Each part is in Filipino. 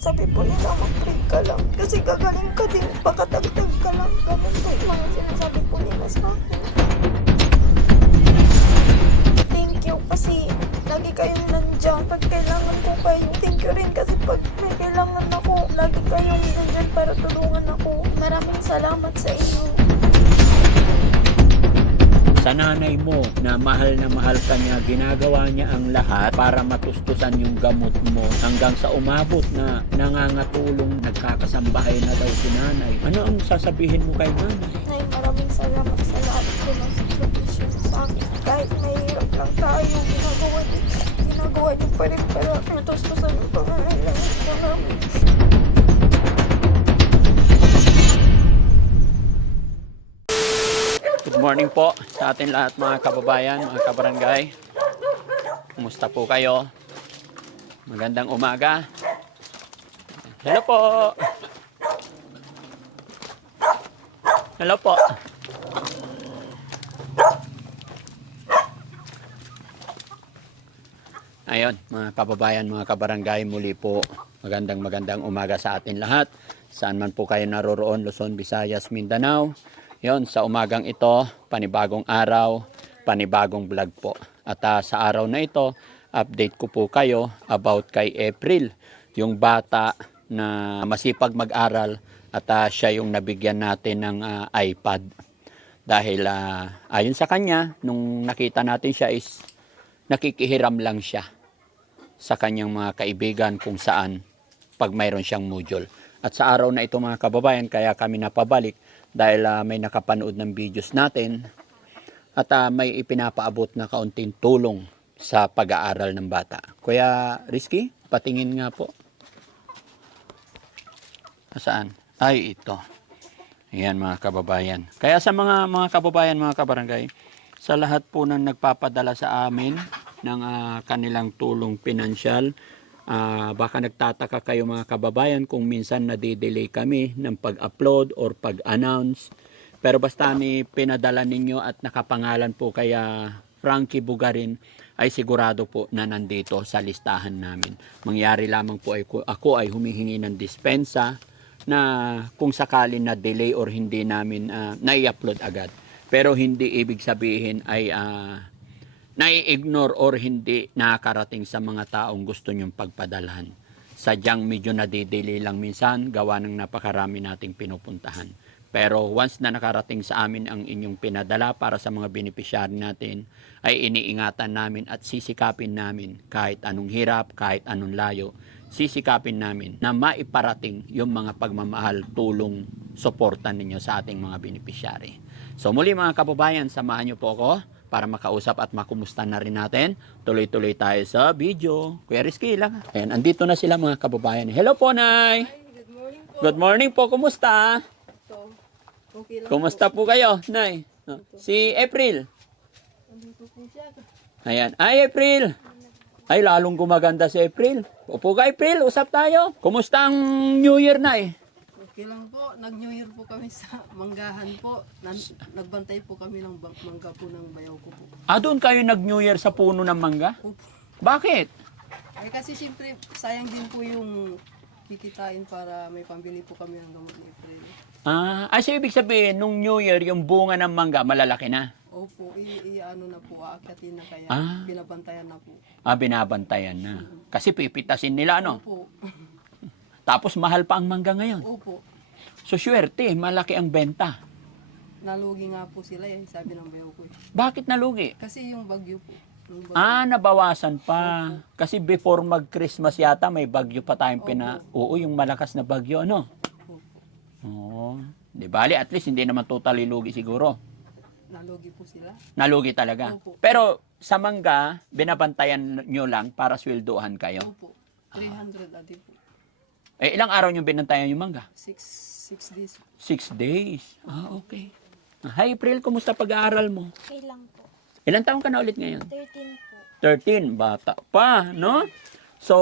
Sabi po nila mag-pray ka lang kasi gagaling ka din, baka dagdag ka lang. Ganun po yung mga sinasabi po nila sa akin. Thank you kasi lagi kayong nandiyan pag kailangan ko kayo. Thank you rin kasi pag may kailangan ako, lagi kayong nandiyan para tulungan ako. Maraming salamat sa inyo. Sa nanay mo na mahal ka niya, ginagawa niya ang lahat para matustusan yung gamot mo hanggang sa umabot na nangangatulong, nagkakasambahay na daw si nanay. Ano ang sasabihin mo kay nanay? Nay, maraming salamat sa lahat ko ng sakripisyo sa akin. Kahit mahirap lang tayo, ginagawa niyo pa rin para matustusan yung pangangailangan ko namin. Good morning po sa atin lahat mga kababayan, mga kabarangay. Kumusta po kayo? Magandang umaga. Hello po. Hello po. Ayun, mga kababayan, mga kabarangay, muli po magandang umaga sa atin lahat. Saan man po kayo naroroon, Luzon, Visayas, Mindanao. Yon, sa umagang ito, panibagong araw, panibagong vlog po. At sa araw na ito, update ko po kayo about kay April, yung bata na masipag mag-aral at siya yung nabigyan natin ng iPad. Dahil ayon sa kanya, nung nakita natin siya is nakikihiram lang siya sa kanyang mga kaibigan kung saan pag mayroon siyang module. At sa araw na ito mga kababayan, kaya kami napabalik dahil may nakapanood ng videos natin at may ipinapaabot na kaunting tulong sa pag-aaral ng bata. Kuya Rizky, patingin nga po. Saan? Ay, ito. Ayan mga kababayan. Kaya sa mga kababayan, mga kabarangay, sa lahat po ng nagpapadala sa amin ng kanilang tulong pinansyal, baka nagtataka kayo mga kababayan kung minsan nadidelay kami ng pag-upload or pag-announce. Pero basta may pinadala ninyo at nakapangalan po kaya Frankie Bugarin, ay sigurado po na nandito sa listahan namin. Mangyari lamang po ay ako ay humihingi ng dispensa na kung sakali na delay or hindi namin nai-upload agad. Pero hindi ibig sabihin ay nai-ignore or hindi nakakarating sa mga taong gusto nyong pagpadalhan. Sadyang medyo nadidelay lang minsan, gawa ng napakarami nating pinupuntahan. Pero once na nakarating sa amin ang inyong pinadala para sa mga beneficiary natin, ay iniingatan namin at sisikapin namin kahit anong hirap, kahit anong layo, sisikapin namin na maiparating yung mga pagmamahal, tulong, suporta ninyo sa ating mga beneficiary. So muli mga kababayan, samahan niyo po ako para makausap at makumusta na rin natin. Tuloy-tuloy tayo sa video. Kuya Rizky lang. Ayan, andito na sila mga kababayan. Hello po, Nay! Ay, good morning po. Good morning po, kumusta? Ito, okay lang Kumusta po kayo, Nay? Si April. Andito po siya. Ayan. Ay, April. Ay, lalong gumaganda si April. Upo ka, April. Usap tayo. Kumusta ang New Year, Nay? Okay lang po, nag-New Year po kami sa Manggahan po. Nagbantay po kami ng mangga po ng bayaw ko po. Doon kayo nag-New Year sa puno ng mangga? Opo. Bakit? Ay kasi siyempre sayang din po yung kikitain para may pambili po kami ng gamot ni April. So ibig sabihin, nung New Year, yung bunga ng mangga, malalaki na? Opo, ano na po, aakyatin na kaya binabantayan na po. Binabantayan na. Kasi pipitasin nila, no? Opo. Tapos mahal pa ang mangga ngayon. Opo. So swerte, malaki ang benta. Nalugi nga po sila sabi ng bayaw ko. Bakit nalugi? Kasi yung bagyo po. Yung bagyo. Nabawasan pa. Kasi before mag-Christmas yata, may bagyo pa tayong Oo, yung malakas na bagyo, ano? Opo. Oo. Di bali, at least hindi naman totally lugi siguro. Nalugi po sila. Nalugi talaga. Opo. Pero sa mangga, binabantayan nyo lang para sweldohan kayo. Opo. 300 adi po. Ilang araw nyo binantayan yung mangga? 6 days. 6 days. Okay. Hi, April. Kumusta pag-aaral mo? Okay lang po. Ilang taon ka na ulit ngayon? 13 po. 13. Bata pa, no? So,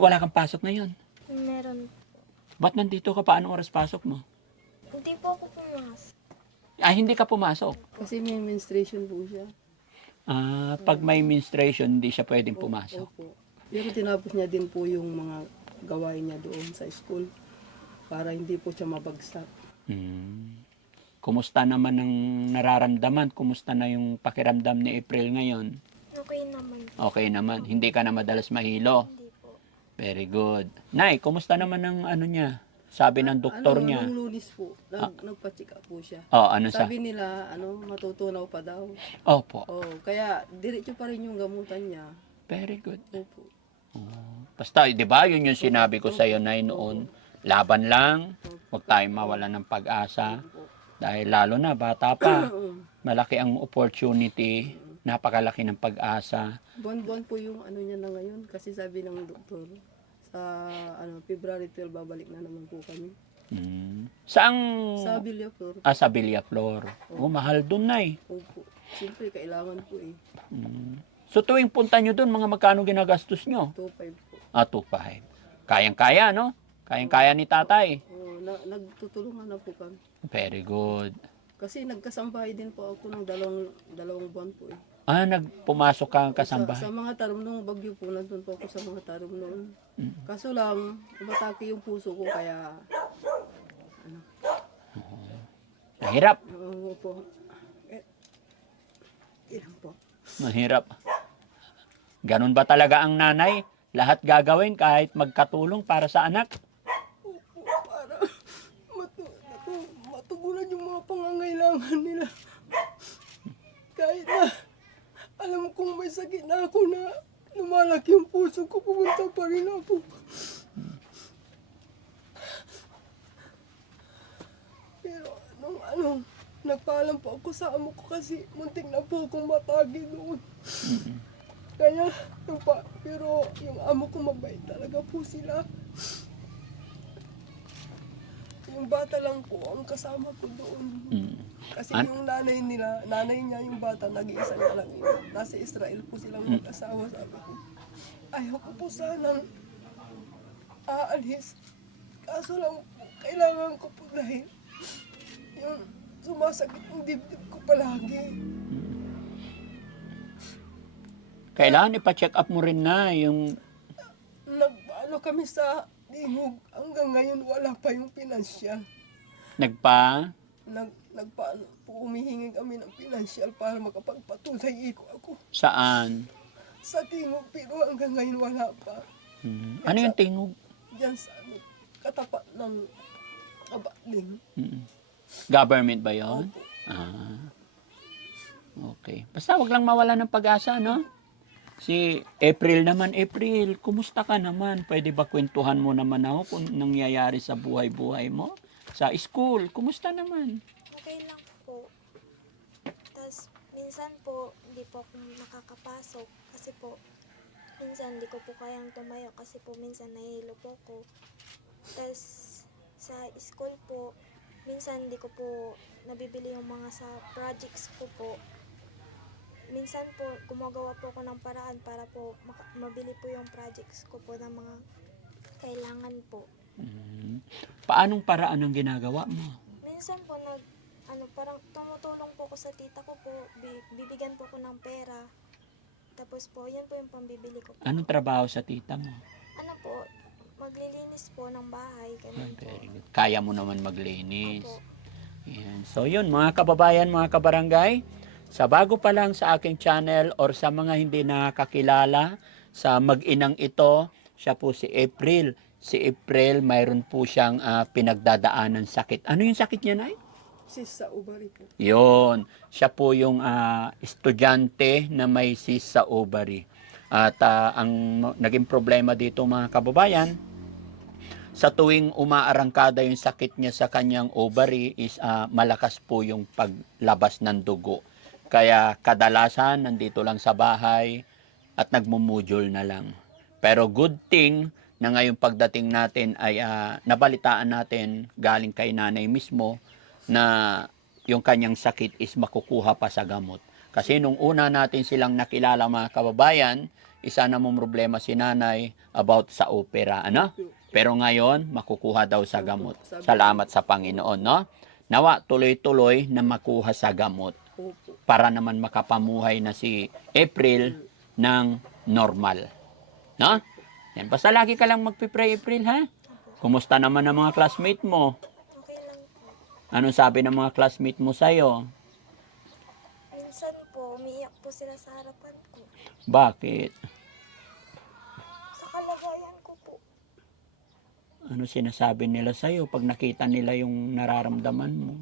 wala kang pasok ngayon. Meron. Ba't nandito ka pa? Anong oras pasok mo? Hindi po ako pumas. Hindi ka pumasok. Kasi may menstruation po siya. Pag may menstruation, hindi siya pwedeng pumasok. Opo. Pero tinapos niya din po yung mga gawain niya doon sa school para hindi po siya mabagsak. Kumusta naman ang nararamdaman? Kumusta na yung pakiramdam ni April ngayon? Okay naman po. Okay naman. Hindi ka na madalas mahilo. Hindi po. Very good. Nay, kumusta naman ang ano niya? Sabi ng doktor niya. Nung Lunes po, nagpa-check up po siya. Oh, ano sa? Sabi nila, matutunaw pa daw. Opo. Oh, kaya diretso pa rin yung gamutan niya. Very good. Opo. Basta, di ba, yun yung sinabi ko sa iyo, Nay, noon. Laban lang. Huwag tayong mawalan ng pag-asa. Dahil lalo na, bata pa. Malaki ang opportunity. Napakalaki ng pag-asa. Buwan-buwan po yung ano niya na ngayon kasi sabi ng doktor sa February 12 babalik na naman po kami. Saang... Sa Villaflor. Sa Villaflor. Oh, mahal dun, Nay. Opo. Siyempre kailangan po eh. So tuwing punta nyo dun, mga magkano ginagastos nyo? 2.5 po. 2.5. Kayang-kaya, no? Kayang-kaya ni tatay. Oh, nagtutulungan na po kami. Very good. Kasi nagkasambahay din po ako ng dalawang buwan po eh. Pumasok ka Sa kasambahay. mga tarom nung bagyo po, nandun po ako sa mga tarom noon. Kaso lang, umatake yung puso ko kaya, Mahirap. oo po. Ilan po. Mahirap. Ganun ba talaga ang nanay? Lahat gagawin kahit magkatulong para sa anak? Opo, para matugunan yung mga pangangailangan nila. Kahit na alam kong may sakit na ako na lumalaki yung puso ko, pumunta pa rin ako. Pero nagpaalam po ako sa amo ko kasi muntik na po akong matagi doon. Kaya, pero yung amo ko mabait talaga po sila. Yung bata lang po ang kasama ko doon. Kasi yung nanay niya yung bata, nag-iisa na lang yun. Nasa Israel po silang mag-asawa, sabi ko. Ayaw ko po sanang aalis. Kaso lang po, kailangan ko po dahil yung sumasakit yung dibdib ko palagi. Kailangan ipa-check up mo rin na yung... Nagpaano kami sa Tingog. Hanggang ngayon wala pa yung pinansyal. Nagpaano po, humihingi kami ng pinansyal para makapagpatuloy ako. Saan? Sa Tingog, pero hanggang ngayon wala pa. Ano yung tingog? Diyan sa katapat ng Abading. Government ba yun? Okay. Basta wag lang mawala ng pag-asa, no? Si April naman. April, kumusta ka naman? Pwede ba kwentuhan mo naman ako kung nangyayari sa buhay-buhay mo? Sa school, kumusta naman? Okay lang po. Tapos, minsan po, hindi po ako nakakapasok. Kasi po, minsan hindi ko po kayang tumayo. Kasi po, minsan nahihilo po ko. Tapos, sa school po, minsan hindi ko po nabibili yung mga sa projects ko po. Minsan po, gumagawa po ako ng paraan para po mabili po yung projects ko po ng mga kailangan po. Paanong paraan ang ginagawa mo? Minsan po, parang tumutulong po ako sa tita ko po. Bibigyan po ko ng pera. Tapos po, yun po yung pambibili ko po. Anong trabaho sa tita mo? Ano po, maglilinis po ng bahay. Ganun po. Very good. Kaya mo naman maglinis. Opo. Yan. So yun, mga kababayan, mga kabarangay, sa bago pa lang sa aking channel or sa mga hindi nakakilala sa mag-inang ito, siya po si April. Si April, mayroon po siyang pinagdadaanan sakit. Ano yung sakit niya, Nay? Cyst sa ovary po. Yun. Siya po yung estudyante na may cyst sa ovary. At ang naging problema dito, mga kababayan, sa tuwing umaarangkada yung sakit niya sa kanyang ovary is malakas po yung paglabas ng dugo. Kaya kadalasan nandito lang sa bahay at nagmumudol na lang. Pero good thing na ngayong pagdating natin ay nabalitaan natin galing kay nanay mismo na yung kanyang sakit is makukuha pa sa gamot. Kasi nung una natin silang nakilala, mga kababayan, isa namang problema si nanay about sa opera, ano? Pero ngayon, makukuha daw sa gamot. Salamat sa Panginoon, no? Nawa, tuloy-tuloy na makuha sa gamot para naman makapamuhay na si April ng normal. No? Yan, basta lagi ka lang magpipray, April, ha? Kumusta naman ang mga classmate mo? Okay lang po. Anong sabi ng mga classmate mo sa'yo? Minsan po, umiiyak po sila sa harapan ko. Bakit? Sa kalagayan ko po. Ano sinasabi nila sa'yo pag nakita nila yung nararamdaman mo?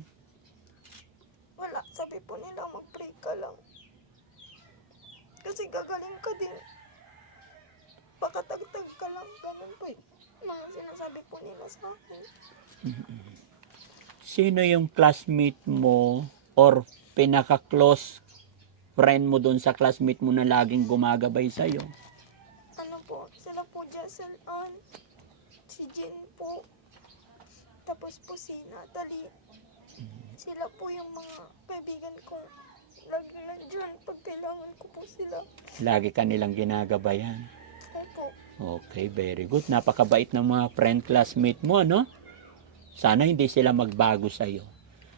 Wala, sabi po nila mag-pray ka lang. Kasi gagaling ka din. Pakatagtag ka lang, ganun po yung mga sinasabi po nila sa akin. Sino yung classmate mo or pinaka-close friend mo doon sa classmate mo na laging gumagabay sa'yo? Ano po, sila po Jessel Ann, si Jean po, tapos po si Natalie. Sila po yung mga kaibigan kong lagi nandyan pag kailangan ko po sila. Lagi ka nilang ginagabayan. Opo. Okay, very good. Napakabait ng mga friend classmate mo, no? Sana hindi sila magbago sa'yo.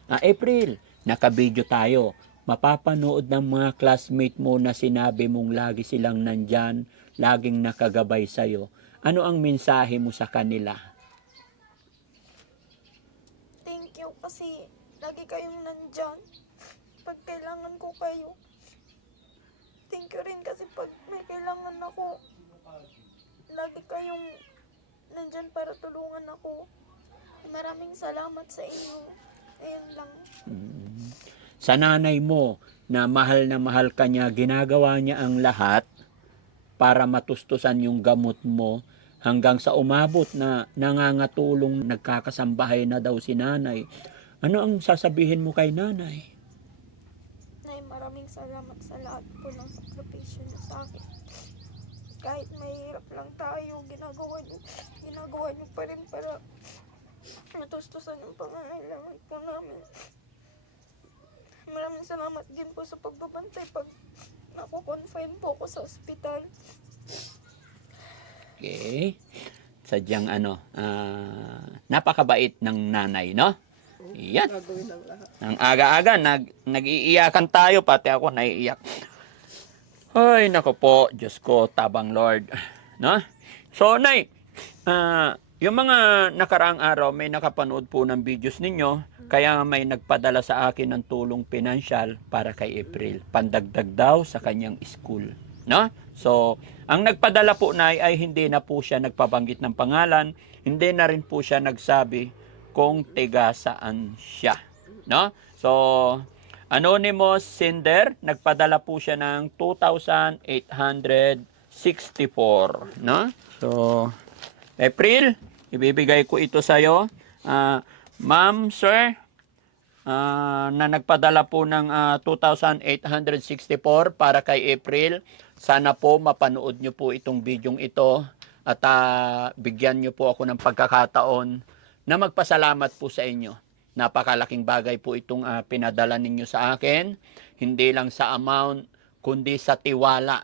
April, nakabidyo tayo. Mapapanood ng mga classmate mo na sinabi mong lagi silang nandyan, laging nakagabay sa'yo. Ano ang mensahe mo sa kanila? Thank you kasi lagi kayong nandyan pag kailangan ko kayo. Thank you rin kasi pag may kailangan ako, lagi kayong nandyan para tulungan ako. Maraming salamat sa inyo. Ayun lang. Sa nanay mo na mahal ka niya, ginagawa niya ang lahat para matustusan yung gamot mo hanggang sa umabot na nangangatulong, nagkakasambahay na daw si nanay. Ano ang sasabihin mo kay nanay? Nay, maraming salamat sa lahat po ng sakripisyo niyo sa akin. Kahit mahirap lang tayo, ginagawa niyo pa rin para matustusan yung pangangailangan po namin. Maraming salamat din po sa pagbabantay pag nakukonfine po ako sa ospital. Okay. Sadyang napakabait ng nanay, no? Yan. Gagawin ang lahat. Ang aga-aga, nag-iiyakan tayo, pati ako naiiyak. Ay, nako po, Diyos ko, tabang Lord. No? So, Nay, yung mga nakaraang araw, may nakapanood po ng videos ninyo, kaya may nagpadala sa akin ng tulong pinansyal para kay April. Pandagdag daw sa kanyang school. No? So, ang nagpadala po, Nay, ay hindi na po siya nagpabanggit ng pangalan, hindi na rin po siya nagsabi kung tiga saan siya. No? So, anonymous sender, nagpadala po siya ng 2,864. No? So, April, ibibigay ko ito sa'yo. Ma'am, sir, na nagpadala po ng 2,864 para kay April. Sana po mapanood nyo po itong bidyong ito at bigyan nyo po ako ng pagkakataon na magpasalamat po sa inyo. Napakalaking bagay po itong pinadala ninyo sa akin. Hindi lang sa amount, kundi sa tiwala.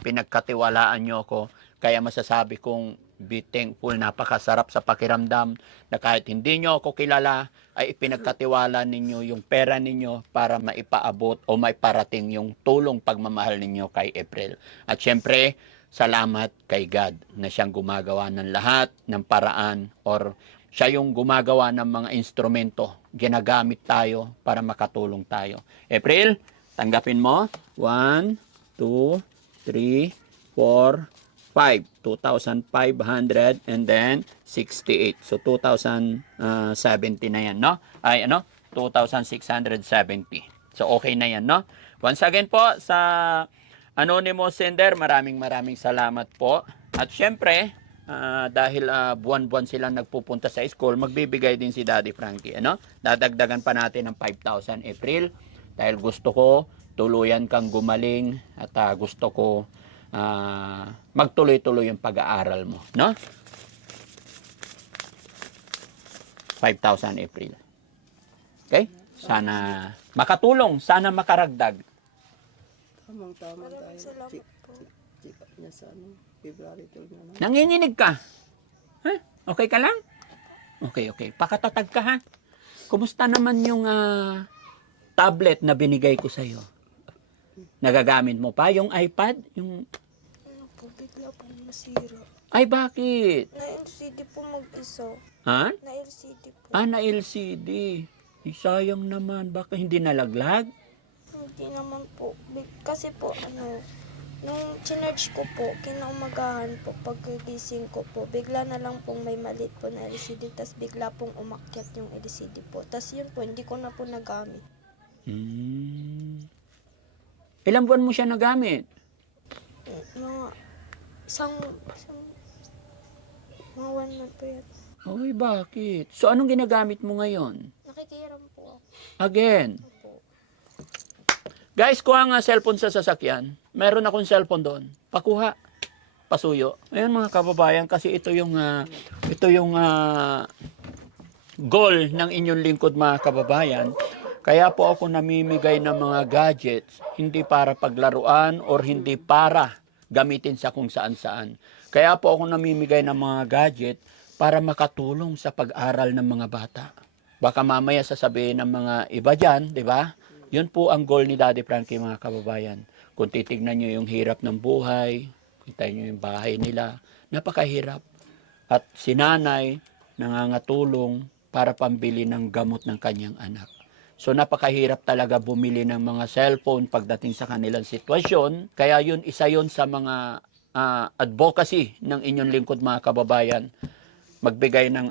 Pinagkatiwalaan nyo ako. Kaya masasabi kong be thankful, napakasarap sa pakiramdam na kahit hindi nyo ako kilala, ay ipinagkatiwala ninyo yung pera ninyo para maipaabot o maiparating yung tulong pagmamahal ninyo kay April. At syempre, salamat kay God na siyang gumagawa ng lahat ng paraan or siya yung gumagawa ng mga instrumento. Ginagamit tayo para makatulong tayo. April, tanggapin mo. 1, 2, 3, 4, 5. 2,500 and then 68. So, 2,070 na yan, no? Ay, 2,670. So, okay na yan, no? Once again po, sa anonymous sender, maraming salamat po. At syempre, dahil buwan-buwan silang nagpupunta sa school, magbibigay din si Daddy Frankie, Dadagdagan pa natin ng 5,000 April dahil gusto ko tuluyan kang gumaling at gusto ko magtuloy-tuloy yung pag-aaral mo, no? 5,000 April. Okay? Sana makatulong, sana makaragdag. Tamang-tama Maraming tayo. salamat po. Check up niya sa February 12 na lang. Nanginginig ka? Ha? Okay ka lang? Okay. Pakatatag ka, ha? Kumusta naman yung tablet na binigay ko sa'yo? Nagagamit mo pa yung iPad? Yung Ano po, bigla pong nasira. Ay, bakit? Na-LCD po mag-isa. Ha? Na-LCD po. Na LCD. Sayang naman. Baka hindi nalaglag? Hindi naman po. Kasi po, nung chinarge ko po, kinaumagahan po, pagkagising ko po, bigla na lang pong may malit po na LCD, tas bigla pong umakyat yung LCD po. Tas yun po, hindi ko na po nagamit. Hmm. Ilang buwan mo siya nagamit? Mga, mga 1 month po yata. Ay, bakit? So, anong ginagamit mo ngayon? Nakikiram po ako. Again. Opo. Guys, kuha nga cellphone sa sasakyan. Meron akong cellphone doon. Pakuha. Pasuyo. Ayun mga kababayan, kasi ito yung goal ng inyong lingkod mga kababayan. Kaya po ako namimigay ng mga gadgets, hindi para paglaruan or hindi para gamitin sa kung saan-saan. Kaya po ako namimigay ng mga gadget para makatulong sa pag-aral ng mga bata. Baka mamaya sasabihin ng mga iba dyan, di ba? Yun po ang goal ni Daddy Frankie mga kababayan. Kung titignan nyo yung hirap ng buhay, kita nyo yung bahay nila, napakahirap. At si nanay nangangatulong para pambili ng gamot ng kanyang anak. So napakahirap talaga bumili ng mga cellphone pagdating sa kanilang sitwasyon. Kaya yun, isa yun sa mga advocacy ng inyong lingkod mga kababayan. Magbigay ng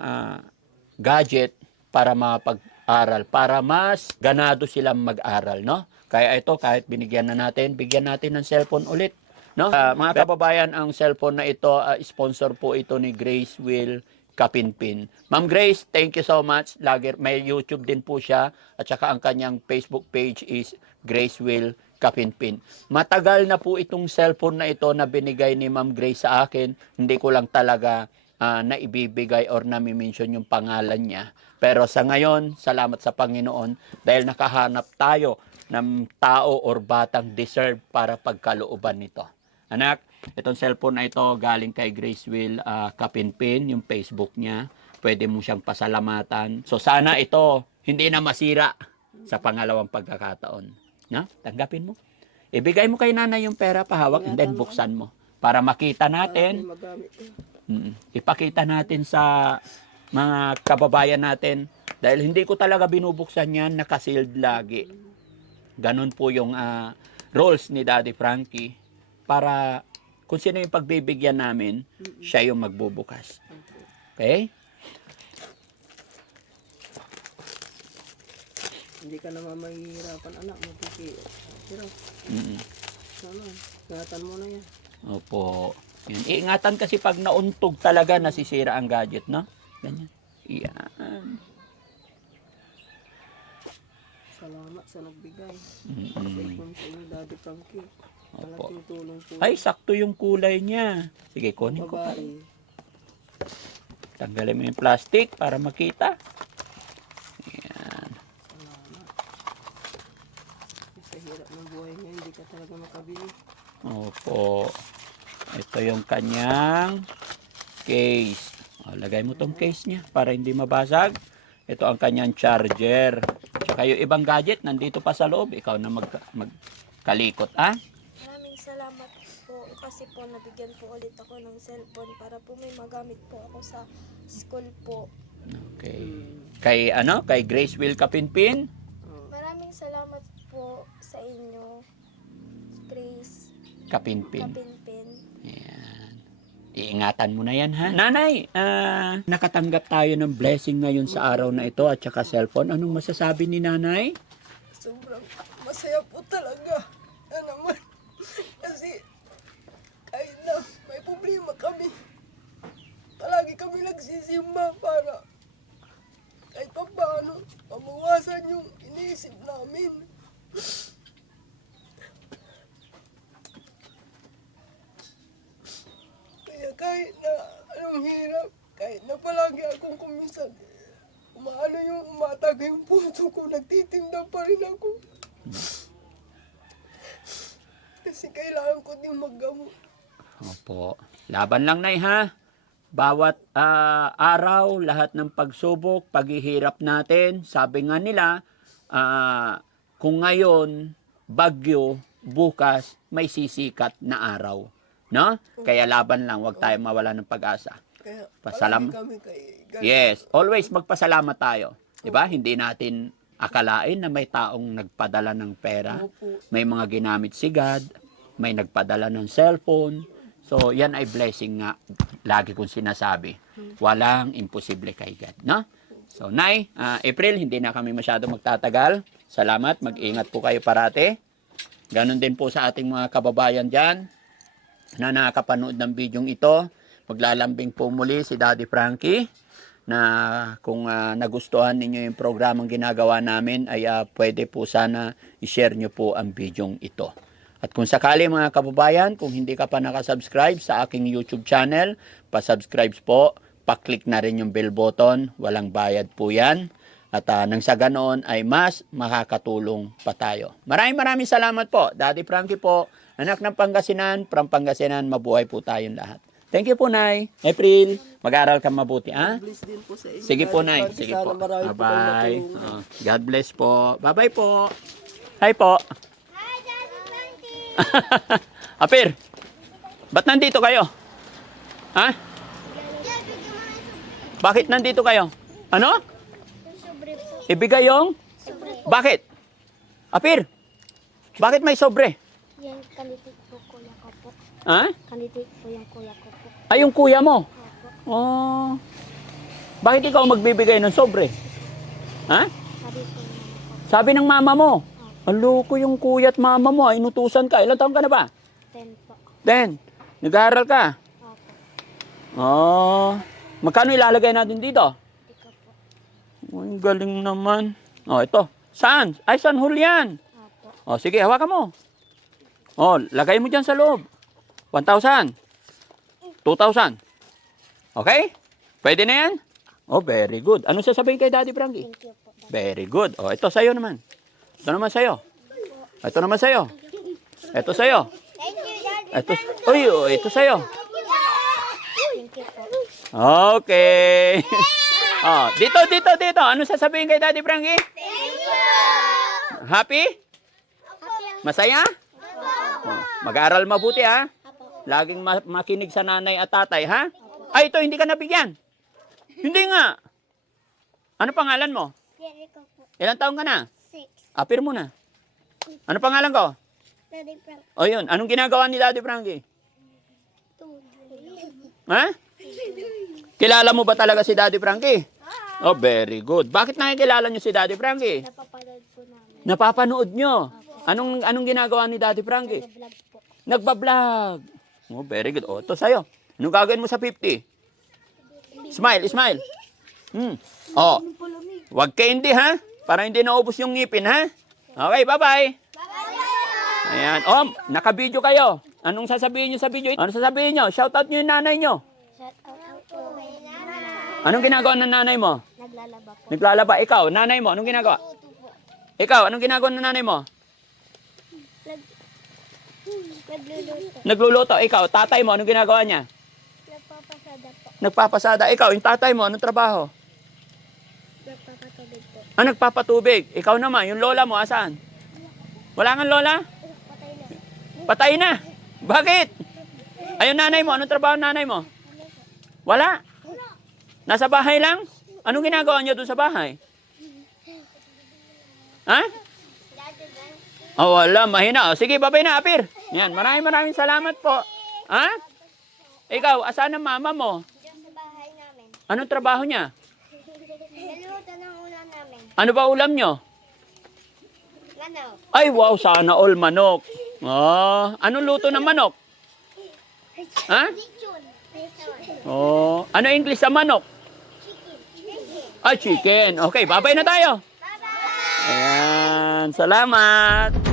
gadget para mapag-aral, para mas ganado silang mag-aral, no? Kaya ito, kahit binigyan na natin, bigyan natin ng cellphone ulit, no? Mga kababayan, ang cellphone na ito, sponsor po ito ni Grace Will Kapinpin. Ma'am Grace, thank you so much. Lagi, may YouTube din po siya, at saka ang kanyang Facebook page is Grace Will Kapinpin. Matagal na po itong cellphone na ito na binigay ni Ma'am Grace sa akin. Hindi ko lang talaga na ibibigay or nami-mention yung pangalan niya. Pero sa ngayon, salamat sa Panginoon dahil nakahanap tayo ng tao or batang deserve para pagkalooban nito. Anak, itong cellphone na ito galing kay Grace Will Kapinpin, yung Facebook niya. Pwede mo siyang pasalamatan. So sana ito hindi na masira sa pangalawang pagkakataon. No? Tanggapin mo. Ibigay mo kay nanay yung pera, pahawak, and then buksan mo. Para makita natin. Magamit ko. Ipakita natin sa mga kababayan natin dahil hindi ko talaga binubuksan yan, nakasealed lagi. Ganun po yung rules ni Daddy Frankie para kung sino yung pagbibigyan namin, siya yung magbubukas. Okay? Hindi ka naman mahihirapan, anak mo. Pero, ingatan mo na yan. Opo. Yan. Iingatan kasi pag nauntog talaga nasisira ang gadget, no? Ganyan. Yan. Salamat sa nagbigay. Mm-mm. Sa inyo, Daddy Frankie. Opo. Malaking tulong po. Ay, sakto yung kulay niya. Sige, kunin ko pa. Babae. Tanggalin mo yung plastic para makita. Yan. Salamat. Sa hirap ng buhay niya, hindi ka talaga makabili. Opo. Ito yung kanyang case. O, lagay mo tong case niya para hindi mabasag. Ito ang kanyang charger. Tsaka yung ibang gadget, nandito pa sa loob. Ikaw na magkalikot, ah? Maraming salamat po kasi po nabigyan po ulit ako ng cellphone para po may magamit po ako sa school po. Okay. Kay Grace Will Kapinpin. Maraming salamat po sa inyo, Grace Kapinpin. Kapinpin. Yan. Iingatan mo na yan, ha? Nanay, nakatanggap tayo ng blessing ngayon sa araw na ito at saka cellphone. Anong masasabi ni nanay? Sobrang masaya po talaga. Na naman. Kasi kahit na may problema kami, palagi kami nagsisimba para kahit pa paano mabawasan yung iniisip namin. Kaya kahit na anong hirap, kahit na palagi akong kuminsan, umatag yung puso ko, nagtitinda pa rin ako. Kasi kailangan ko din maggamot. Opo. Laban lang, nay, ha? Bawat araw, lahat ng pagsubok, paghihirap natin, sabi nga nila, kung ngayon, bagyo, bukas, may sisikat na araw. No? Kaya laban lang, huwag tayo mawala ng pag-asa. Kaya Pasalam- palagi kami kay God. Yes, always magpasalamat tayo. 'Di ba? Hindi natin akalain na may taong nagpadala ng pera, Opo. may mga ginamit si God, may nagpadala ng cellphone. So, yan ay blessing nga. Lagi kong sinasabi. Walang imposible kay God, no? So, Nay, April, hindi na kami masyado magtatagal. Salamat, mag-ingat po kayo parate. Ganon din po sa ating mga kababayan dyan na nakakapanood ng bidyong ito. Maglalambing po muli si Daddy Frankie na kung nagustuhan ninyo yung programang ginagawa namin ay pwede po sana i-share nyo po ang bidyong ito. At kung sakali mga kababayan, kung hindi ka pa nakasubscribe sa aking YouTube channel, pasubscribe po, paklik na rin yung bell button, walang bayad po yan. At nang sa ganoon ay mas makakatulong pa tayo. Maraming salamat po. Daddy Frankie po, anak ng Pangasinan, from Pangasinan, mabuhay po tayong lahat. Thank you po, Nay. April, mag-aral ka mabuti, ha? Bless din po sa inyo. Sige po, Daddy Nay. Frankie. Sige Sana po. marami po kayong Bye-bye. matulungan. God bless po. Bye-bye po. Hi po. Apir, ba't nandito kayo? Ha? Bakit nandito kayo? Ano? Ibigay yung? Bakit? Apir, bakit may sobre? Yan, kalitik po kuya ko po. Ha? Kalitik po yung kuya ko po. Ay, yung kuya mo? Opo. Oh. Bakit ikaw magbibigay ng sobre? Ha? Sabi po yung po. Sabi ng mama mo. Alo ko yung kuya at mama mo. Inutusan ka. Ilang taon ka na ba? 10 po. 10. Nag-aaral ka? Opo. Oh. Magkano ilalagay natin dito? Ikaw po. Ang galing naman. Oh, ito. Saan? Ay, San Julian. Opo. Oh, sige, hawakan mo. Oh, lagay mo dyan sa loob. 1,000. 2,000. Okay? Pwede na yan? Oh, very good. Anong sasabihin kay Daddy Frankie? Thank you po. Very good. Oh, ito sa'yo naman. Ito naman sa'yo. Ito naman sa'yo. Ito sa'yo. Thank you, Daddy. Ito, uy, oh, ito sa'yo. Thank you po. Okay. Oh, dito. Ano sasabihin kay Daddy Frankie? Thank you. Happy? Masaya? Oh, mag-aaral mabuti, ha? Laging makinig sa nanay at tatay, ha? Ay, ito, hindi ka nabigyan. Hindi nga. Ano pangalan mo? Jericho po. Ilang taon ka na? 6. Apir mo na. Ano pangalan ko? Daddy Frank. O yun, anong ginagawa ni Daddy Frankie? 2. Ha? Kilala mo ba talaga si Daddy Frankie? Oh, very good. Bakit nakikilala niyo si Daddy Frankie? Napapanood po namin. Napapanood nyo. Anong ginagawa ni Daddy Frankie? Vlog po. Nagbablog. Oh, very good. Oh, ito sa'yo. Anong gagawin mo sa 50? Smile. Oh, wag ka hindi, ha? Para hindi naubos yung ngipin, ha? Okay, bye-bye. Ayan. Oh, naka-video kayo. Anong sasabihin nyo sa video? Anong sasabihin nyo? Shoutout nyo yung nanay nyo. Shout out po. Anong ginagawa ng nanay mo? Naglalaba po. Naglalaba. Ikaw, nanay mo, anong ginagawa? Ikaw, anong ginagawa ng nanay mo? Nagluluto. Nagluluto. Ikaw, tatay mo, anong ginagawa niya? Nagpapasada po. Nagpapasada. Ikaw, yung tatay mo, anong trabaho? Nagpapatubig po. Nagpapatubig. Ikaw naman, yung lola mo, asaan? Wala kang lola? Patay na. Patay na. Bakit? Ayun, nanay mo, anong trabaho ng nanay mo? Wala. Nasa bahay lang? Anong ginagawa niyo doon sa bahay? Ha? Oh, wala, mahina. Sige, babay na, Apir. Yan, maraming salamat po. Ha? Ikaw, asan ang mama mo? Diyan sa bahay namin. Anong trabaho niya? Naluto ng ulam namin. Ano ba ulam nyo? Manok. Ay, wow, sana all manok. Oh, anong luto ng manok? Ha? Lechon. Oh, ano English sa manok? Ay, chicken. Okay, babay na tayo. Bye-bye. Ayan, salamat.